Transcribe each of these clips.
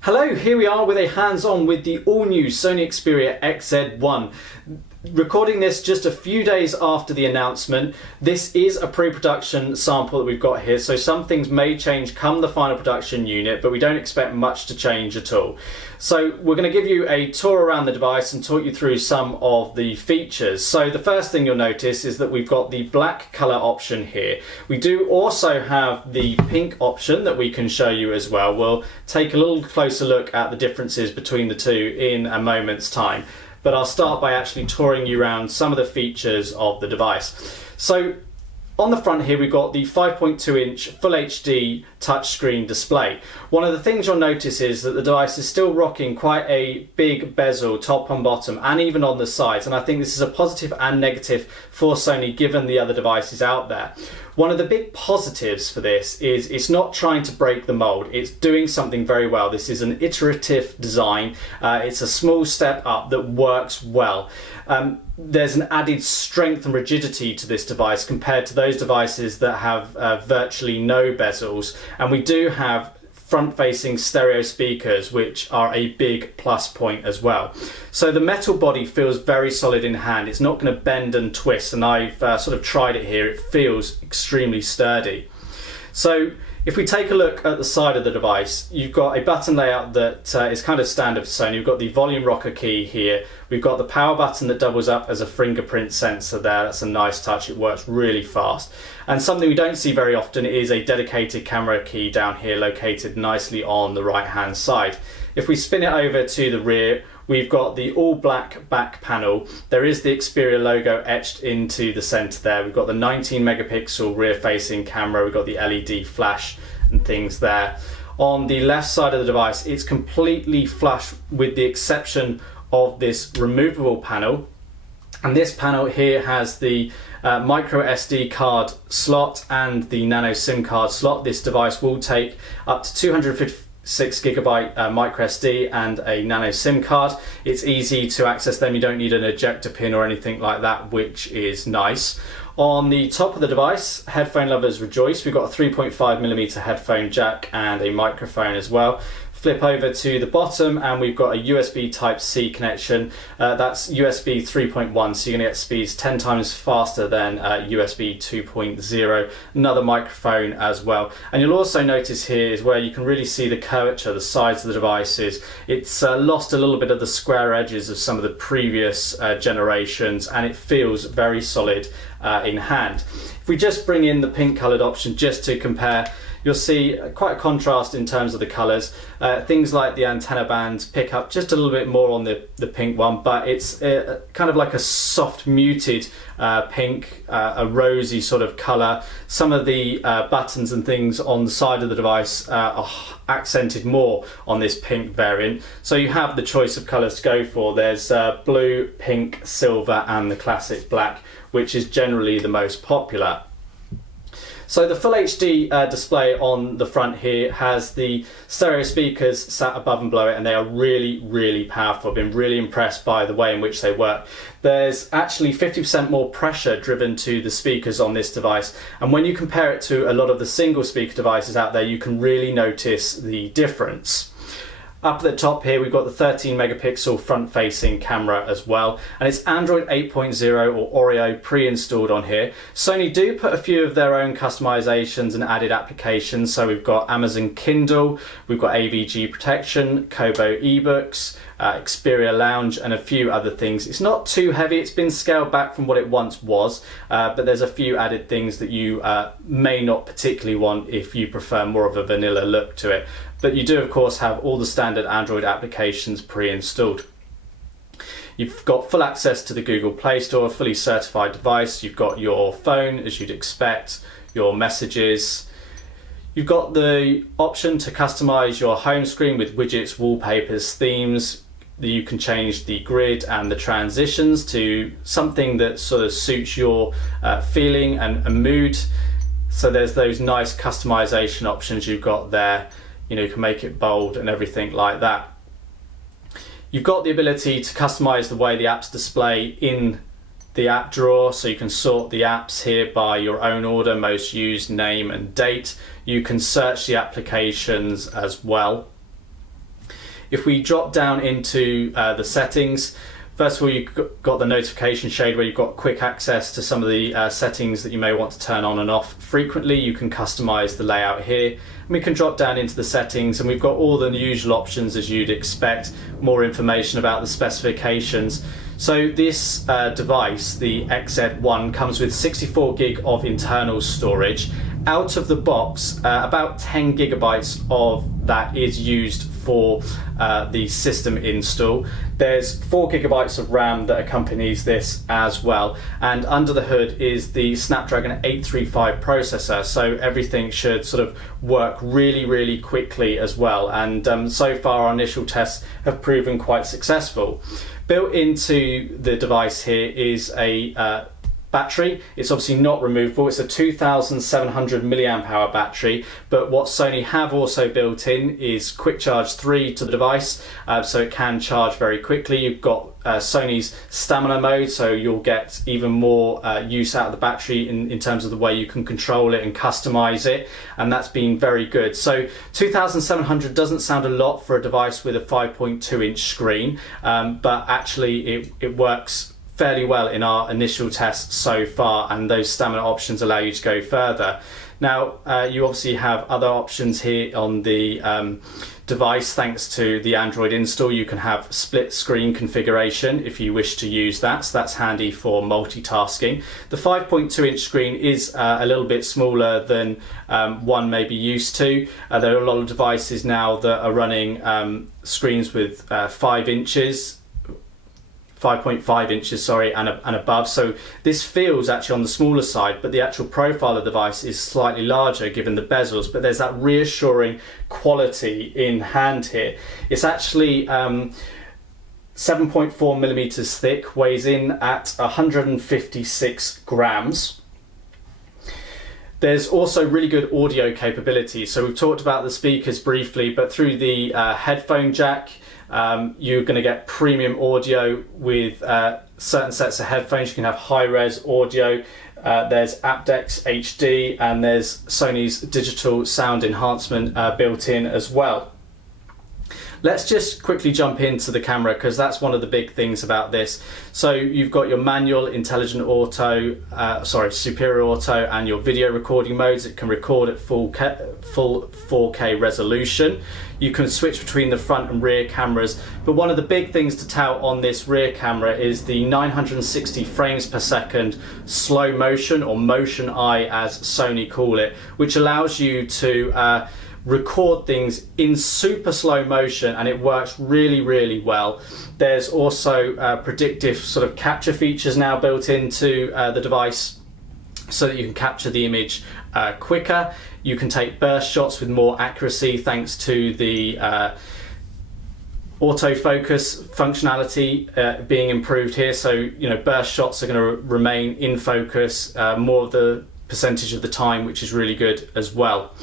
Hello, here we are with a hands-on with the all-new Sony Xperia XZ1. Recording this just a few days after the announcement. This is a pre-production sample that we've got here, so some things may change come the final production unit, but we don't expect much to change at all. So we're going to give you a tour around the device and talk you through some of the features. So the first thing you'll notice is that we've got the black colour option here. We do also have the pink option that we can show you as well. We'll take a little closer look at the differences between the two in a moment's time. But I'll start by actually touring you around some of the features of the device. So on the front here we've got the 5.2-inch Full HD touchscreen display. One of the things you'll notice is that the device is still rocking quite a big bezel top and bottom and even on the sides, and I think this is a positive and negative for Sony given the other devices out there. One of the big positives for this is it's not trying to break the mold, it's doing something very well. This is an iterative design, it's a small step up that works well. There's an added strength and rigidity to this device compared to those devices that have virtually no bezels, and we do have front-facing stereo speakers, which are a big plus point as well. So the metal body feels very solid in hand. It's not going to bend and twist, and I've sort of tried it here. It feels extremely sturdy. So if we take a look at the side of the device, you've got a button layout that is kind of standard for Sony. You've got the volume rocker key here. We've got the power button that doubles up as a fingerprint sensor there. That's a nice touch. It works really fast. And something we don't see very often is a dedicated camera key down here located nicely on the right hand side. If we spin it over to the rear, we've got the all black back panel. There is the Xperia logo etched into the center there. We've got the 19 megapixel rear facing camera. We've got the LED flash and things there. On the left side of the device, it's completely flush with the exception of this removable panel. And this panel here has the micro SD card slot and the nano SIM card slot. This device will take up to 256GB micro SD and a nano SIM card. It's easy to access them. You don't need an ejector pin or anything like that, which is nice. On the top of the device, headphone lovers rejoice. We've got a 3.5mm headphone jack and a microphone as well. Flip over to the bottom and we've got a USB Type-C connection. That's USB 3.1, so you're going to get speeds 10 times faster than USB 2.0. Another microphone as well. And you'll also notice here is where you can really see the curvature, the sides of the devices. It's lost a little bit of the square edges of some of the previous generations, and it feels very solid in hand. If we just bring in the pink coloured option just to compare, you'll see quite a contrast in terms of the colours. Things like the antenna bands pick up just a little bit more on the pink one, but it's kind of like a soft muted pink, a rosy sort of colour. Some of the buttons and things on the side of the device are accented more on this pink variant. So you have the choice of colours to go for. There's blue, pink, silver and the classic black, which is generally the most popular. So the Full HD display on the front here has the stereo speakers sat above and below it, and they are really, really powerful. I've been really impressed by the way in which they work. There's actually 50% more pressure driven to the speakers on this device, and when you compare it to a lot of the single speaker devices out there, you can really notice the difference. Up at the top here we've got the 13 megapixel front facing camera as well, and it's Android 8.0 or Oreo pre-installed on here. Sony do put a few of their own customizations and added applications, so we've got Amazon Kindle, we've got AVG protection, Kobo ebooks, Xperia Lounge and a few other things. It's not too heavy, it's been scaled back from what it once was, but there's a few added things that you may not particularly want if you prefer more of a vanilla look to it. But you do of course have all the standard Android applications pre-installed. You've got full access to the Google Play Store, a fully certified device. You've got your phone as you'd expect, your messages. You've got the option to customize your home screen with widgets, wallpapers, themes. You can change the grid and the transitions to something that sort of suits your feeling and mood. So there's those nice customization options you've got there. You know, you can make it bold and everything like that. You've got the ability to customize the way the apps display in the app drawer, so you can sort the apps here by your own order, most used, name and date. You can search the applications as well. If we drop down into the settings, first of all, you've got the notification shade where you've got quick access to some of the settings that you may want to turn on and off frequently. You can customize the layout here. And we can drop down into the settings and we've got all the usual options as you'd expect, more information about the specifications. So this device, the XZ1, comes with 64 gig of internal storage. Out of the box, about 10 gigabytes of that is used for the system install. There's 4 gigabytes of RAM that accompanies this as well, and under the hood is the Snapdragon 835 processor, so everything should sort of work really quickly as well, and so far our initial tests have proven quite successful. Built into the device here is a battery. It's obviously not removable. It's a 2700 milliamp hour battery, but what Sony have also built in is quick charge 3 to the device, so it can charge very quickly. You've got Sony's stamina mode, so you'll get even more use out of the battery in terms of the way you can control it and customize it, and that's been very good. So 2700 doesn't sound a lot for a device with a 5.2 inch screen, but actually it works fairly well in our initial tests so far, and those stamina options allow you to go further. Now you obviously have other options here on the device. Thanks to the Android install, you can have split screen configuration if you wish to use that, so that's handy for multitasking. The 5.2 inch screen is a little bit smaller than one may be used to. There are a lot of devices now that are running screens with 5.5 inches, sorry, and above. So this feels actually on the smaller side, but the actual profile of the device is slightly larger given the bezels, but there's that reassuring quality in hand here. It's actually 7.4 millimeters thick, weighs in at 156 grams. There's also really good audio capability. So we've talked about the speakers briefly, but through the headphone jack, you're going to get premium audio with certain sets of headphones. You can have high-res audio. There's aptX HD, and there's Sony's digital sound enhancement built in as well. Let's just quickly jump into the camera, because that's one of the big things about this. So you've got your manual, intelligent auto, superior auto, and your video recording modes. It can record at full 4K resolution. You can switch between the front and rear cameras, but one of the big things to tout on this rear camera is the 960 frames per second slow motion, or motion eye as Sony call it, which allows you to record things in super slow motion, and it works really well. There's also predictive sort of capture features now built into the device, so that you can capture the image quicker. You can take burst shots with more accuracy thanks to the autofocus functionality being improved here. So, you know, burst shots are going to remain in focus more of the percentage of the time, which is really good as well.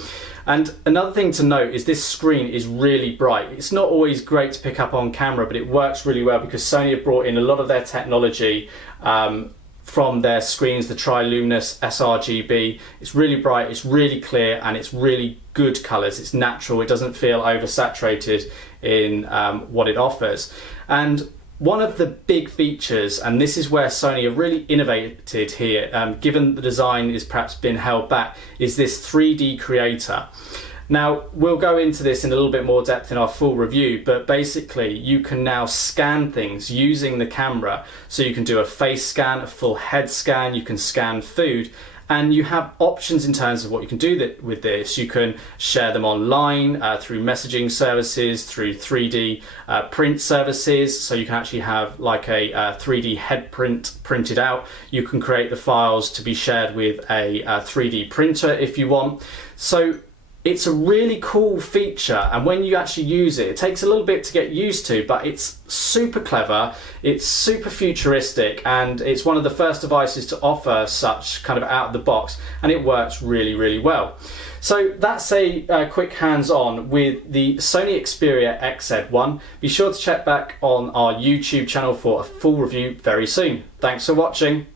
And another thing to note is this screen is really bright. It's not always great to pick up on camera, but it works really well because Sony have brought in a lot of their technology from their screens, the Triluminous sRGB. It's really bright, it's really clear, and it's really good colours. It's natural, it doesn't feel oversaturated in what it offers. And one of the big features, and this is where Sony have really innovated here, given the design is perhaps been held back, is this 3D creator. Now, we'll go into this in a little bit more depth in our full review, but basically you can now scan things using the camera. So you can do a face scan, a full head scan, you can scan food, and you have options in terms of what you can do with this. You can share them online through messaging services, through 3D print services, so you can actually have like a 3D head print printed out. You can create the files to be shared with a 3D printer if you want. So it's a really cool feature, and when you actually use it, it takes a little bit to get used to, but it's super clever, it's super futuristic, and it's one of the first devices to offer such kind of out of the box, and it works really well. So that's a quick hands-on with the Sony Xperia XZ1. Be sure to check back on our YouTube channel for a full review very soon. Thanks for watching.